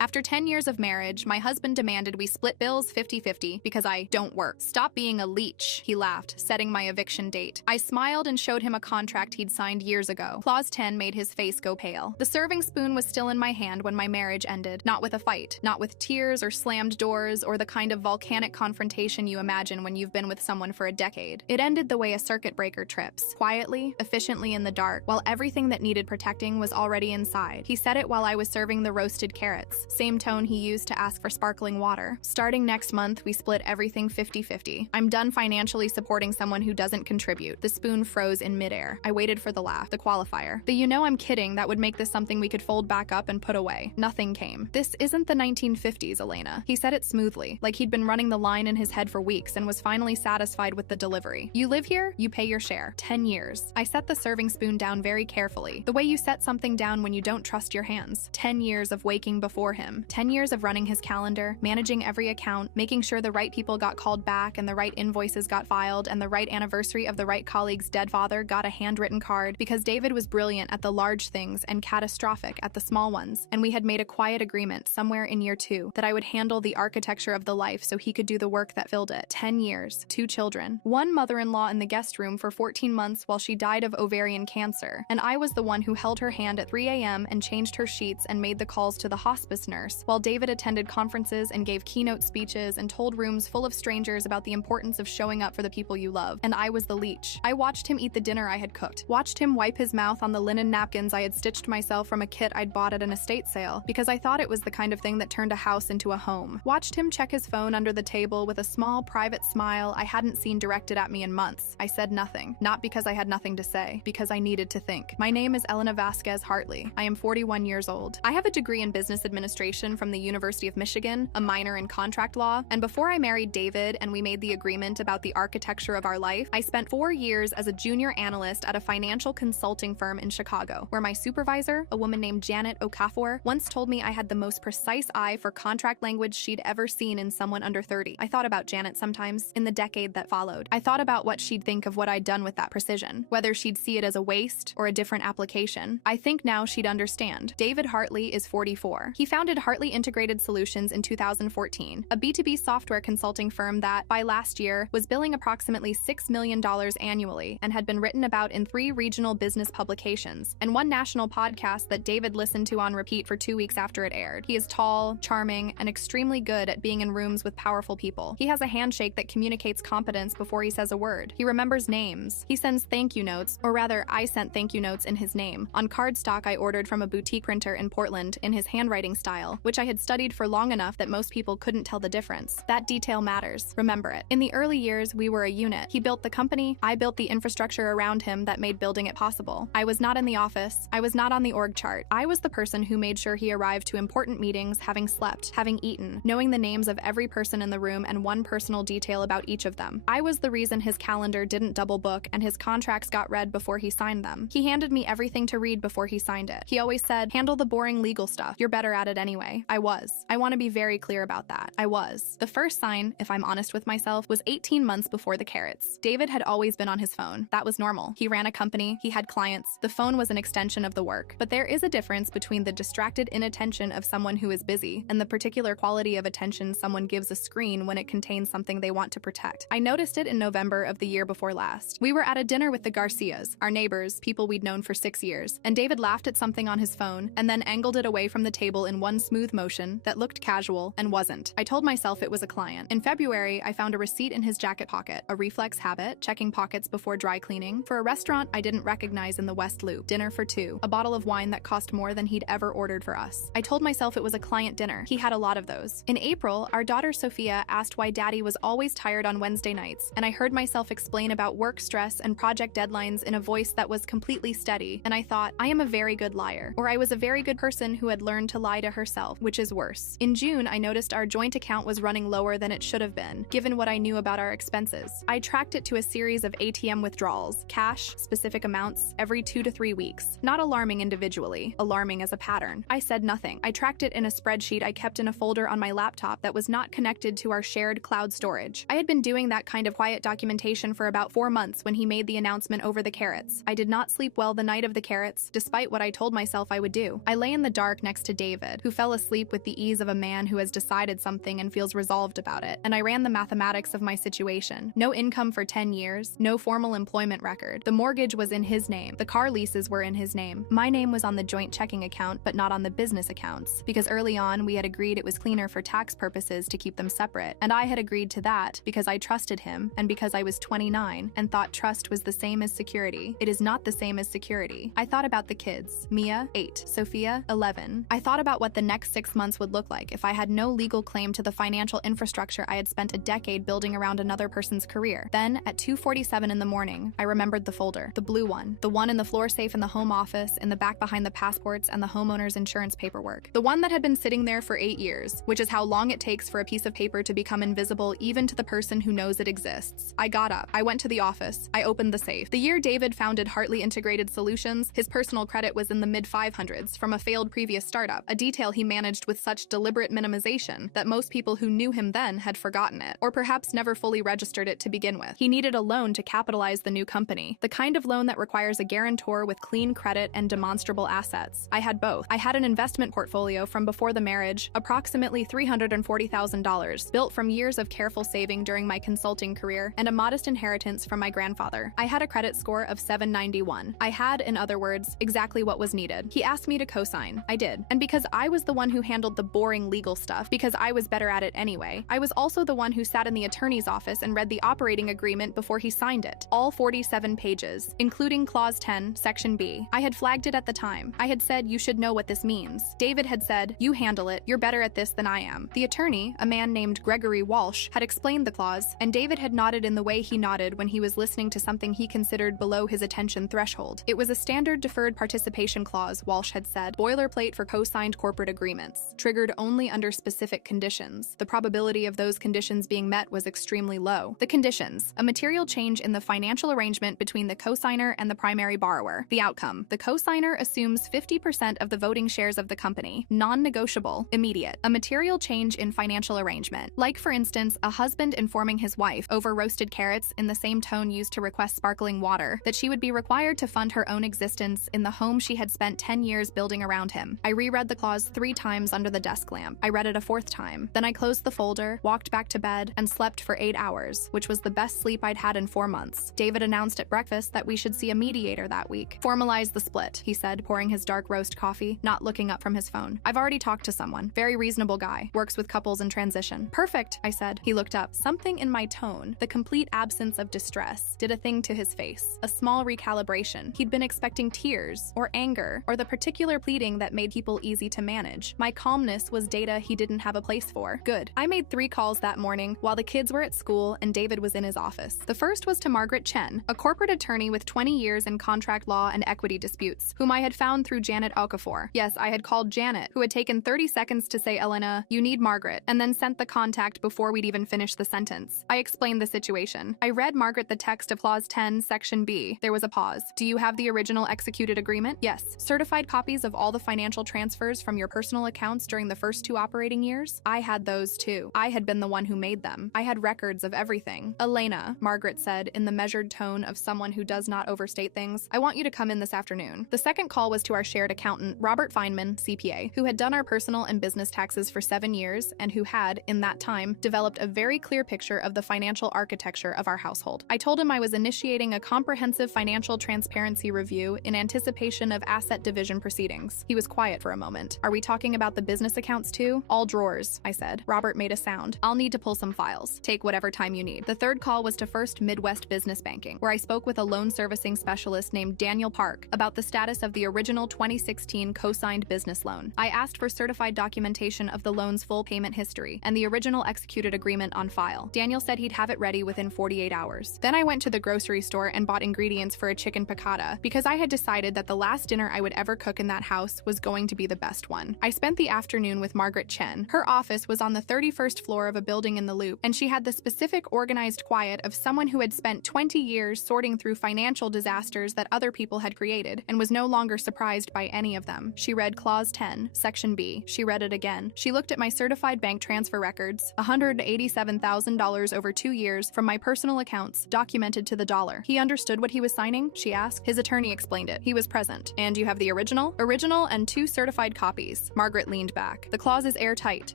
After 10 years of marriage, my husband demanded we split bills 50-50 because I don't work. Stop being a leech, he laughed, setting my eviction date. I smiled and showed him a contract he'd signed years ago. Clause 10 made his face go pale. The serving spoon was still in my hand when my marriage ended. Not with a fight, not with tears or slammed doors or the kind of volcanic confrontation you imagine when you've been with someone for a decade. It ended the way a circuit breaker trips, quietly, efficiently in the dark, while everything that needed protecting was already inside. He said it while I was serving the roasted carrots. Same tone he used to ask for sparkling water. Starting next month, we split everything 50-50. I'm done financially supporting someone who doesn't contribute. The spoon froze in midair. I waited for the laugh, the qualifier. The "you know I'm kidding" that would make this something we could fold back up and put away. Nothing came. This isn't the 1950s, Elena. He said it smoothly, like he'd been running the line in his head for weeks and was finally satisfied with the delivery. You live here, you pay your share. 10 years. I set the serving spoon down very carefully, the way you set something down when you don't trust your hands. 10 years of waking before him. 10 years of running his calendar, managing every account, making sure the right people got called back and the right invoices got filed and the right anniversary of the right colleague's dead father got a handwritten card, because David was brilliant at the large things and catastrophic at the small ones, and we had made a quiet agreement somewhere in year 2 that I would handle the architecture of the life so he could do the work that filled it. 10 years, 2 children, one mother-in-law in the guest room for 14 months while she died of ovarian cancer, and I was the one who held her hand at 3 a.m. and changed her sheets and made the calls to the hospice nurse, while David attended conferences and gave keynote speeches and told rooms full of strangers about the importance of showing up for the people you love, and I was the leech. I watched him eat the dinner I had cooked, watched him wipe his mouth on the linen napkins I had stitched myself from a kit I'd bought at an estate sale, because I thought it was the kind of thing that turned a house into a home. Watched him check his phone under the table with a small, private smile I hadn't seen directed at me in months. I said nothing, not because I had nothing to say, because I needed to think. My name is Elena Vasquez Hartley. I am 41 years old. I have a degree in business administration from the University of Michigan, a minor in contract law, and before I married David and we made the agreement about the architecture of our life, I spent 4 years as a junior analyst at a financial consulting firm in Chicago, where my supervisor, a woman named Janet Okafor, once told me I had the most precise eye for contract language she'd ever seen in someone under 30. I thought about Janet sometimes, in the decade that followed. I thought about what she'd think of what I'd done with that precision, whether she'd see it as a waste or a different application. I think now she'd understand. David Hartley is 44. He founded Hartley Integrated Solutions in 2014, a B2B software consulting firm that, by last year, was billing approximately $6 million annually and had been written about in 3 regional business publications and 1 national podcast that David listened to on repeat for 2 weeks after it aired. He is tall, charming, and extremely good at being in rooms with powerful people. He has a handshake that communicates competence before he says a word. He remembers names. He sends thank you notes, or rather, I sent thank you notes in his name, on cardstock I ordered from a boutique printer in Portland in his handwriting style, which I had studied for long enough that most people couldn't tell the difference. That detail matters. Remember it. In the early years, we were a unit. He built the company, I built the infrastructure around him that made building it possible. I was not in the office. I was not on the org chart. I was the person who made sure he arrived to important meetings having slept, having eaten, knowing the names of every person in the room and 1 personal detail about each of them. I was the reason his calendar didn't double book and his contracts got read before he signed them. He handed me everything to read before he signed it. He always said, "Handle the boring legal stuff. You're better at it anyway." I was. I want to be very clear about that. I was. The first sign, if I'm honest with myself, was 18 months before the carrots. David had always been on his phone. That was normal. He ran a company. He had clients. The phone was an extension of the work. But there is a difference between the distracted inattention of someone who is busy and the particular quality of attention someone gives a screen when it contains something they want to protect. I noticed it in November of the year before last. We were at a dinner with the Garcias, our neighbors, people we'd known for 6 years, and David laughed at something on his phone and then angled it away from the table in 1 smooth motion that looked casual and wasn't. I told myself it was a client. In February, I found a receipt in his jacket pocket, a reflex habit, checking pockets before dry cleaning, for a restaurant I didn't recognize in the West Loop, dinner for 2, a bottle of wine that cost more than he'd ever ordered for us. I told myself it was a client dinner. He had a lot of those. In April, our daughter Sophia asked why Daddy was always tired on Wednesday nights, and I heard myself explain about work stress and project deadlines in a voice that was completely steady, and I thought, I am a very good liar, or I was a very good person who had learned to lie to herself, which is worse. In June, I noticed our joint account was running lower than it should have been, given what I knew about our expenses. I tracked it to a series of ATM withdrawals, cash, specific amounts, every 2 to 3 weeks. Not alarming individually, alarming as a pattern. I said nothing. I tracked it in a spreadsheet I kept in a folder on my laptop that was not connected to our shared cloud storage. I had been doing that kind of quiet documentation for about 4 months when he made the announcement over the carrots. I did not sleep well the night of the carrots, despite what I told myself I would do. I lay in the dark next to David, who fell asleep with the ease of a man who has decided something and feels resolved about it. And I ran the mathematics of my situation. No income for 10 years, no formal employment record. The mortgage was in his name. The car leases were in his name. My name was on the joint checking account, but not on the business accounts, because early on we had agreed it was cleaner for tax purposes to keep them separate. And I had agreed to that because I trusted him and because I was 29 and thought trust was the same as security. It is not the same as security. I thought about the kids. Mia, 8. Sophia, 11. I thought about what the next 6 months would look like if I had no legal claim to the financial infrastructure I had spent a decade building around another person's career. Then, at 2:47 in the morning, I remembered the folder. The blue one. The one in the floor safe in the home office, in the back behind the passports and the homeowner's insurance paperwork. The one that had been sitting there for 8 years, which is how long it takes for a piece of paper to become invisible even to the person who knows it exists. I got up. I went to the office. I opened the safe. The year David founded Hartley Integrated Solutions, his personal credit was in the mid-500s from a failed previous startup, a detail he managed with such deliberate minimization that most people who knew him then had forgotten it, or perhaps never fully registered it to begin with. He needed a loan to capitalize the new company, the kind of loan that requires a guarantor with clean credit and demonstrable assets. I had both. I had an investment portfolio from before the marriage, approximately $340,000, built from years of careful saving during my consulting career, and a modest inheritance from my grandfather. I had a credit score of 791. I had, in other words, exactly what was needed. He asked me to co-sign. I did. And because I was the one who handled the boring legal stuff, because I was better at it anyway, I was also the one who sat in the attorney's office and read the operating agreement before he signed it. All 47 pages, including Clause 10, Section B. I had flagged it at the time. I had said, you should know what this means. David had said, you handle it, you're better at this than I am. The attorney, a man named Gregory Walsh, had explained the clause, and David had nodded in the way he nodded when he was listening to something he considered below his attention threshold. It was a standard deferred participation clause, Walsh had said, boilerplate for co-signed corporate agreements, triggered only under specific conditions. The probability of those conditions being met was extremely low. The conditions: a material change in the financial arrangement between the co-signer and the primary borrower. The outcome: the co-signer assumes 50% of the voting shares of the company, non-negotiable, immediate. A material change in financial arrangement, like for instance, a husband informing his wife over roasted carrots in the same tone used to request sparkling water, that she would be required to fund her own existence in the home she had spent 10 years building around him. I reread the clause 3 times under the desk lamp. I read it a 4th time. Then I closed the folder, walked back to bed, and slept for 8 hours, which was the best sleep I'd had in 4 months. David announced at breakfast that we should see a mediator that week. Formalize the split, he said, pouring his dark roast coffee, not looking up from his phone. I've already talked to someone. Very reasonable guy. Works with couples in transition. Perfect, I said. He looked up. Something in my tone, the complete absence of distress, did a thing to his face. A small recalibration. He'd been expecting tears, or anger, or the particular pleading that made people easy to manage. My calmness was data he didn't have a place for. Good. I made 3 calls that morning while the kids were at school and David was in his office. The first was to Margaret Chen, a corporate attorney with 20 years in contract law and equity disputes, whom I had found through Janet Okafor. Yes, I had called Janet, who had taken 30 seconds to say, Elena, you need Margaret, and then sent the contact before we'd even finished the sentence. I explained the situation. I read Margaret the text of Clause 10, Section B. There was a pause. Do you have the original executed agreement? Yes. Certified copies of all the financial transfers from your personal accounts during the first 2 operating years? I had those too. I had been the one who made them. I had records of everything. Elena, Margaret said in the measured tone of someone who does not overstate things, I want you to come in this afternoon. The second call was to our shared accountant, Robert Feynman, CPA, who had done our personal and business taxes for 7 years and who had, in that time, developed a very clear picture of the financial architecture of our household. I told him I was initiating a comprehensive financial transparency review in anticipation of asset division proceedings. He was quiet for a moment. Are we talking about the business accounts too? All drawers, I said. Robert made a sound. I'll need to pull some files. Take whatever time you need. The third call was to First Midwest Business Banking, where I spoke with a loan servicing specialist named Daniel Park about the status of the original 2016 co-signed business loan. I asked for certified documentation of the loan's full payment history and the original executed agreement on file. Daniel said he'd have it ready within 48 hours. Then I went to the grocery store and bought ingredients for a chicken piccata because I had decided that the last dinner I would ever cook in that house was going to be the best one. I spent the afternoon with Margaret Chen. Her office was on the 31st floor of a building in the Loop, and she had the specific organized quiet of someone who had spent 20 years sorting through financial disasters that other people had created and was no longer surprised by any of them. She read Clause 10, Section B. She read it again. She looked at my certified bank transfer records, $187,000 over 2 years from my personal accounts, documented to the dollar. He understood what he was signing? She asked. His attorney explained it. He was present. And you have the original? Original and 2 certified copies. please. Margaret leaned back. The clause is airtight.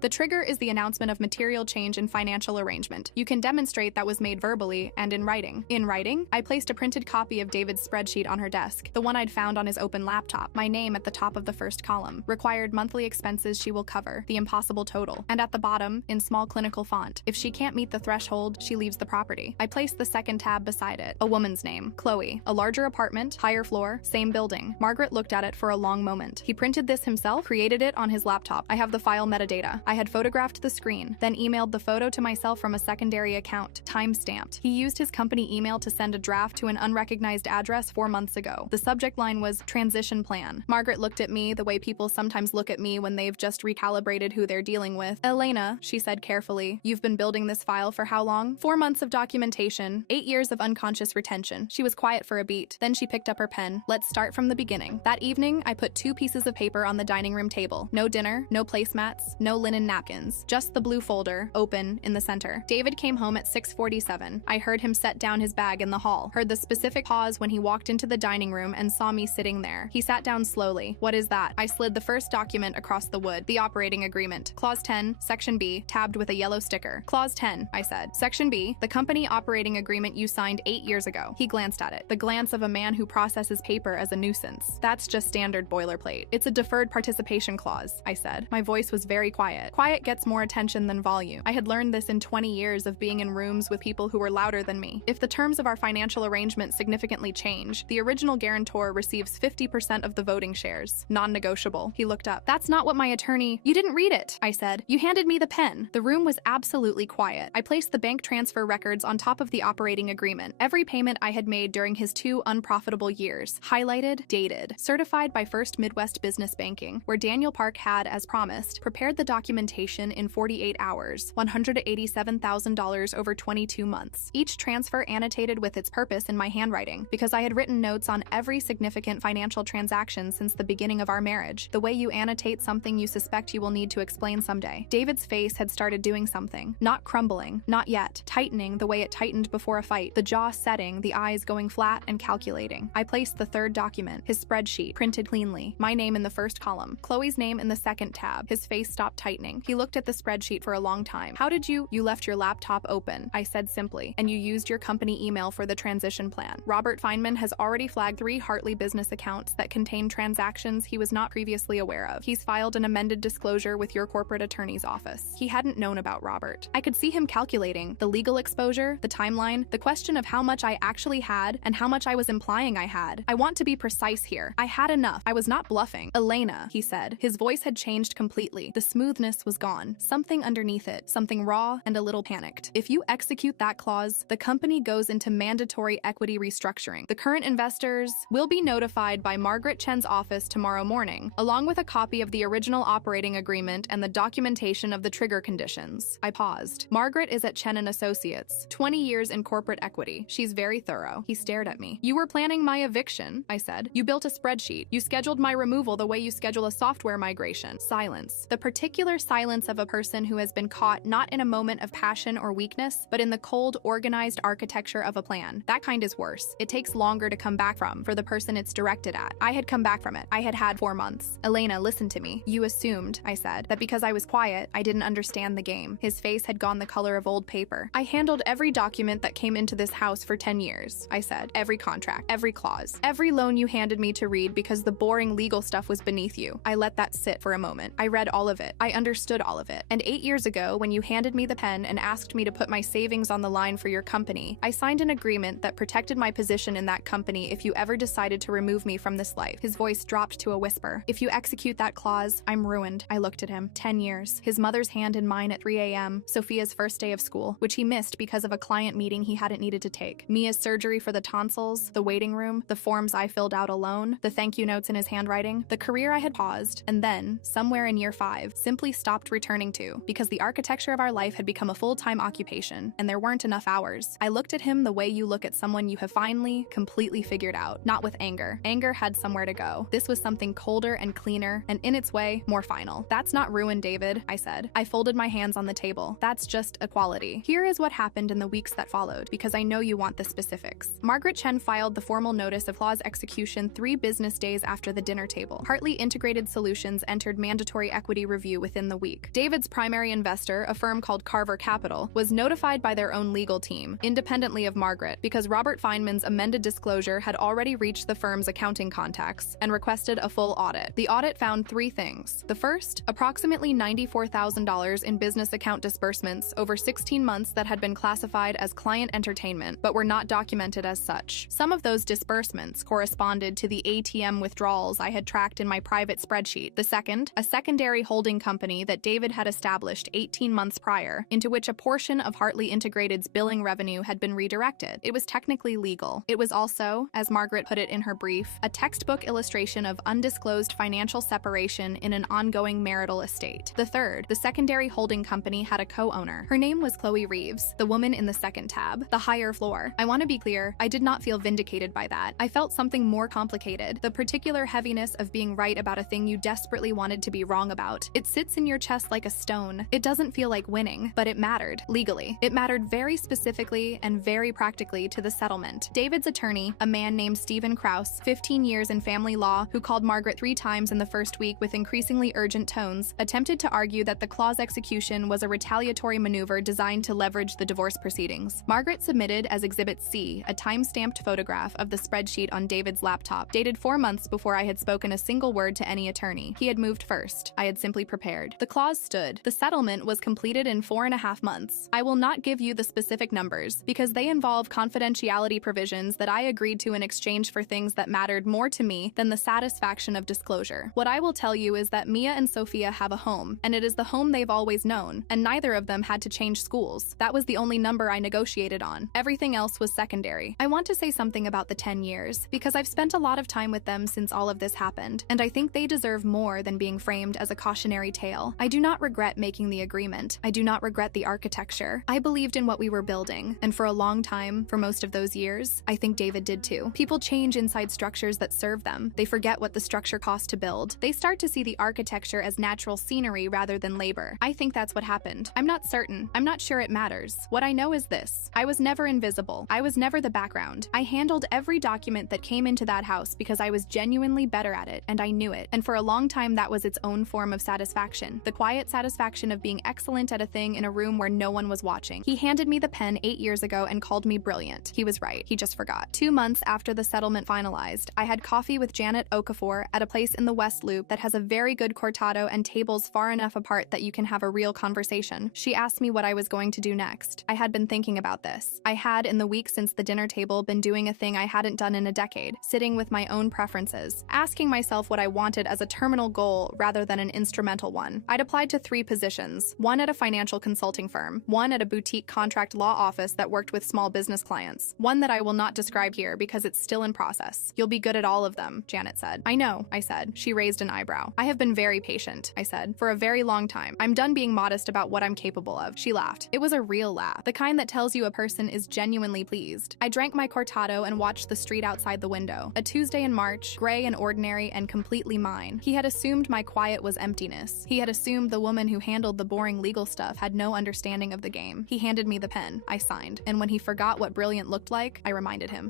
The trigger is the announcement of material change in financial arrangement. You can demonstrate that was made verbally and in writing. In writing? I placed a printed copy of David's spreadsheet on her desk, the one I'd found on his open laptop. My name at the top of the first column. Required monthly expenses she will cover. The impossible total. And at the bottom, in small clinical font, if she can't meet the threshold, she leaves the property. I placed the second tab beside it. A woman's name. Chloe. A larger apartment, higher floor, same building. Margaret looked at it for a long moment. He printed this himself, created it on his laptop. I have the file metadata. I had photographed the screen, then emailed the photo to myself from a secondary account, time-stamped. He used his company email to send a draft to an unrecognized address 4 months ago. The subject line was transition plan. Margaret looked at me the way people sometimes look at me when they've just recalibrated who they're dealing with. Elena, she said carefully, you've been building this file for how long? 4 months of documentation, 8 years of unconscious retention. She was quiet for a beat. Then she picked up her pen. Let's start from the beginning. That evening, I put 2 pieces of paper on the dining room table. No dinner, no placemats, no linen napkins. Just the blue folder, open, in the center. David came home at 6:47. I heard him set down his bag in the hall. Heard the specific pause when he walked into the dining room and saw me sitting there. He sat down slowly. What is that? I slid the first document across the wood. The operating agreement. Clause 10, Section B, tabbed with a yellow sticker. Clause 10, I said. Section B, the company operating agreement you signed 8 years ago. He glanced at it. The glance of a man who processes paper as a nuisance. That's just standard boilerplate. It's a deferred participation clause, I said. My voice was very quiet. Quiet gets more attention than volume. I had learned this in 20 years of being in rooms with people who were louder than me. If the terms of our financial arrangement significantly change, the original guarantor receives 50% of the voting shares. Non-negotiable. He looked up. That's not what my attorney— You didn't read it, I said. You handed me the pen. The room was absolutely quiet. I placed the bank transfer records on top of the operating agreement. Every payment I had made during his 2 unprofitable years. Highlighted, dated. Certified by First Midwest Business Banking, where Daniel Park had, as promised, prepared the documentation in 48 hours. $187,000 over 22 months. Each transfer annotated with its purpose in my handwriting, because I had written notes on every significant financial transaction since the beginning of our marriage. The way you annotate something you suspect you will need to explain someday. David's face had started doing something. Not crumbling. Not yet. Tightening the way it tightened before a fight. The jaw setting, the eyes going flat and calculating. I placed the third document, his spreadsheet, printed cleanly. My name in the first column. Chloe's name in the second tab. His face stopped tightening. He looked at the spreadsheet for a long time. How did you— You left your laptop open, I said simply, and you used your company email for the transition plan. Robert Feynman has already flagged 3 Hartley business accounts that contain transactions he was not previously aware of. He's filed an amended disclosure with your corporate attorney's office. He hadn't known about Robert. I could see him calculating the legal exposure, the timeline, the question of how much I actually had and how much I was implying I had. I want to be precise here. I had enough. I was not bluffing. Elena, he said. His voice had changed completely. The smoothness was gone. Something underneath it. Something raw and a little panicked. If you execute that clause, the company goes into mandatory equity restructuring. The current investors will be notified by Margaret Chen's office tomorrow morning, along with a copy of the original operating agreement and the documentation of the trigger conditions. I paused. Margaret is at Chen & Associates. 20 years in corporate equity. She's very thorough. He stared at me. You were planning my eviction, I said. You built a spreadsheet. You scheduled my removal the way you schedule a software migration. Silence. The particular silence of a person who has been caught not in a moment of passion or weakness, but in the cold, organized architecture of a plan. That kind is worse. It takes longer to come back from for the person it's directed at. I had come back from it. I had had 4 months. Elena, listen to me. You assumed, I said, that because I was quiet, I didn't understand the game. His face had gone the color of old paper. I handled every document that came into this house for 10 years, I said. Every contract, every clause, every loan you handed me to read because the boring legal stuff was beneath you. I let that sit for a moment. I read all of it. I understood all of it. And 8 years ago, when you handed me the pen and asked me to put my savings on the line for your company, I signed an agreement that protected my position in that company if you ever decided to remove me from this life. His voice dropped to a whisper. If you execute that clause, I'm ruined. I looked at him. 10 years. His mother's hand in mine at 3 a.m. Sophia's first day of school, which he missed because of a client meeting he hadn't needed to take. Mia's surgery for the tonsils, the waiting room, the forms I filled out alone, the thank you notes in his handwriting, the career I had paused, and then, somewhere in year 5, simply stopped returning to, because the architecture of our life had become a full-time occupation, and there weren't enough hours. I looked at him the way you look at someone you have finally, completely figured out, not with anger. Anger had somewhere to go. This was something colder and cleaner, and in its way, more final. That's not ruin, David, I said. I folded my hands on the table. That's just equality. Here is what happened in the weeks that followed, because I know you want the specifics. Margaret Chen filed the formal notice of clause execution 3 business days after the dinner table. Hartley Integrated Solutions Solutions entered mandatory equity review within the week. David's primary investor, a firm called Carver Capital, was notified by their own legal team, independently of Margaret, because Robert Feynman's amended disclosure had already reached the firm's accounting contacts and requested a full audit. The audit found three things. The first, approximately $94,000 in business account disbursements over 16 months that had been classified as client entertainment, but were not documented as such. Some of those disbursements corresponded to the ATM withdrawals I had tracked in my private spreadsheet. The second, a secondary holding company that David had established 18 months prior, into which a portion of Hartley Integrated's billing revenue had been redirected. It was technically legal. It was also, as Margaret put it in her brief, a textbook illustration of undisclosed financial separation in an ongoing marital estate. The third, the secondary holding company had a co-owner. Her name was Chloe Reeves, the woman in the second tab, the higher floor. I want to be clear, I did not feel vindicated by that. I felt something more complicated, the particular heaviness of being right about a thing you desperately wanted to be wrong about. It sits in your chest like a stone. It doesn't feel like winning, but it mattered, legally. It mattered very specifically and very practically to the settlement. David's attorney, a man named Stephen Krause, 15 years in family law, who called Margaret 3 times in the first week with increasingly urgent tones, attempted to argue that the clause execution was a retaliatory maneuver designed to leverage the divorce proceedings. Margaret submitted as Exhibit C a time-stamped photograph of the spreadsheet on David's laptop, dated 4 months before I had spoken a single word to any attorney. He had moved first. I had simply prepared. The clause stood. The settlement was completed in 4.5 months. I will not give you the specific numbers, because they involve confidentiality provisions that I agreed to in exchange for things that mattered more to me than the satisfaction of disclosure. What I will tell you is that Mia and Sophia have a home, and it is the home they've always known, and neither of them had to change schools. That was the only number I negotiated on. Everything else was secondary. I want to say something about the 10 years, because I've spent a lot of time with them since all of this happened, and I think they deserve more than being framed as a cautionary tale. I do not regret making the agreement. I do not regret the architecture. I believed in what we were building, and for a long time, for most of those years, I think David did too. People change inside structures that serve them. They forget what the structure cost to build. They start to see the architecture as natural scenery rather than labor. I think that's what happened. I'm not certain. I'm not sure it matters. What I know is this. I was never invisible. I was never the background. I handled every document that came into that house because I was genuinely better at it, and I knew it. And for a long time, that was its own form of satisfaction. The quiet satisfaction of being excellent at a thing in a room where no one was watching. He handed me the pen 8 years ago and called me brilliant. He was right. He just forgot. 2 months after the settlement finalized, I had coffee with Janet Okafor at a place in the West Loop that has a very good cortado and tables far enough apart that you can have a real conversation. She asked me what I was going to do next. I had been thinking about this. I had, in the week since the dinner table, been doing a thing I hadn't done in a decade, sitting with my own preferences, asking myself what I wanted as a terminal goal rather than an instrumental one. I'd applied to 3 positions, one at a financial consulting firm, one at a boutique contract law office that worked with small business clients, one that I will not describe here because it's still in process. You'll be good at all of them, Janet said. I know, I said. She raised an eyebrow. I have been very patient, I said, for a very long time. I'm done being modest about what I'm capable of. She laughed. It was a real laugh, the kind that tells you a person is genuinely pleased. I drank my cortado and watched the street outside the window. A Tuesday in March, gray and ordinary and completely mine. He had assumed my quiet was emptiness. He had assumed the woman who handled the boring legal stuff had no understanding of the game. He handed me the pen. I signed. And when he forgot what brilliant looked like, I reminded him.